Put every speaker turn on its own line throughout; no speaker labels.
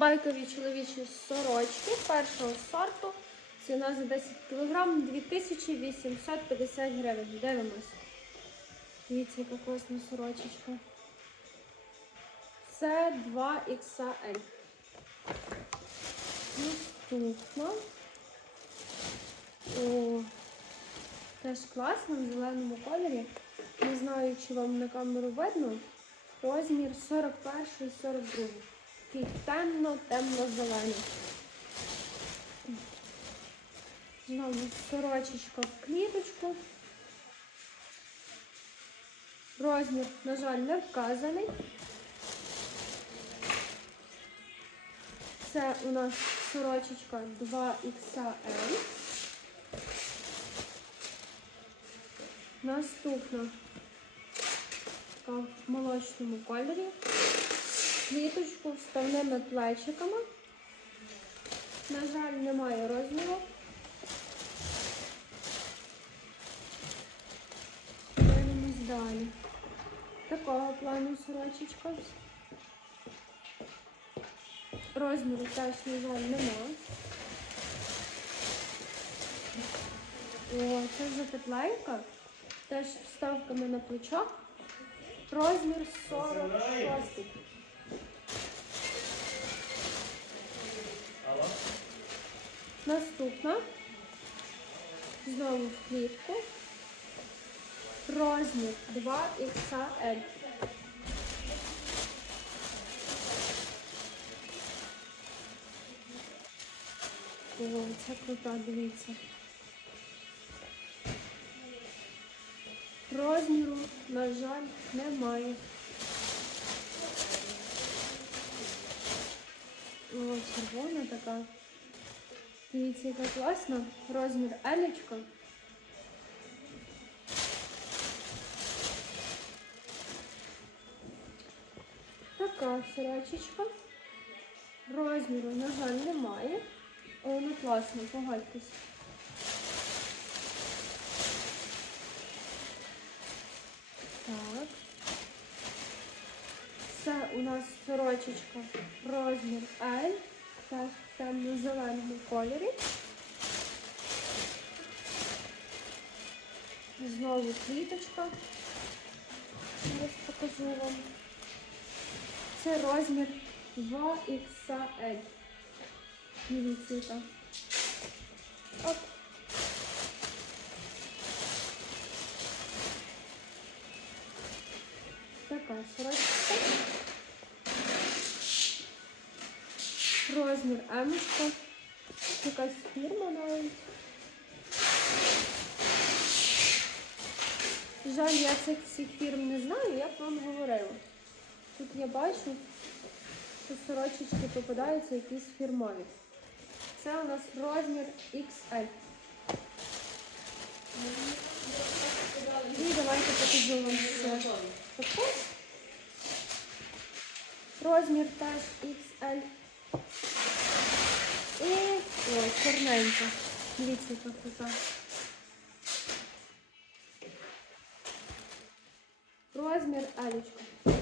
Байкові чоловічі сорочки першого сорту. Ціна за 10 кг 2850 гривень. Дивимось. Дивіться, яка класна сорочечка. Це 2XL. Наступна. О, теж класно в зеленому кольорі. Не знаю, чи вам на камеру видно. Розмір 41 і 42. Такий темно-темно-зелений. Знову сорочечка в кліточку. Розмір, на жаль, не вказаний. Це у нас сорочечка 2XL. Наступна така в молочному кольорі. Квіточку вставними плечиками. На жаль, немає розміру. Дивимось далі. Такого плану сорочечка. Розміру теж, на жаль, нема. О, це вже тепленька. Теж вставками на плечах. Розмір 46. Наступна. Знову в клітку. Розмір 2XL. О, це крута, дивіться. Розміру, на жаль, немає. О, червона така. Дивіться, яка класна. Розмір елечка. Така сорочечка. Розміру, на жаль, немає. Але вона класна, погодьтесь. Так. Це у нас сорочечка розмір L, в темно-зеленому кольорі. Знову квіточка. Зараз покажу вам. Це розмір 2XL. Дивіться. Оп. Така сорочка. Розмір Емочка. Якась фірма навіть. Жаль, я цих всіх фірм не знаю, як вам говорила. Тут я бачу, що сорочечки попадаються якісь фірмові. Це у нас розмір XL. І давайте покажу вам ще. Розмір теж XL. І ой, чорненька. Дивіться, яка крута. Розмір Елічка.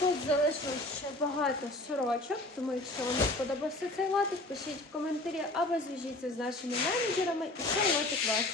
Тут залишилось ще багато сорочок, тому якщо вам сподобався цей лотик, пишіть в коментарі або зв'яжіться з нашими менеджерами і це лотик ваш.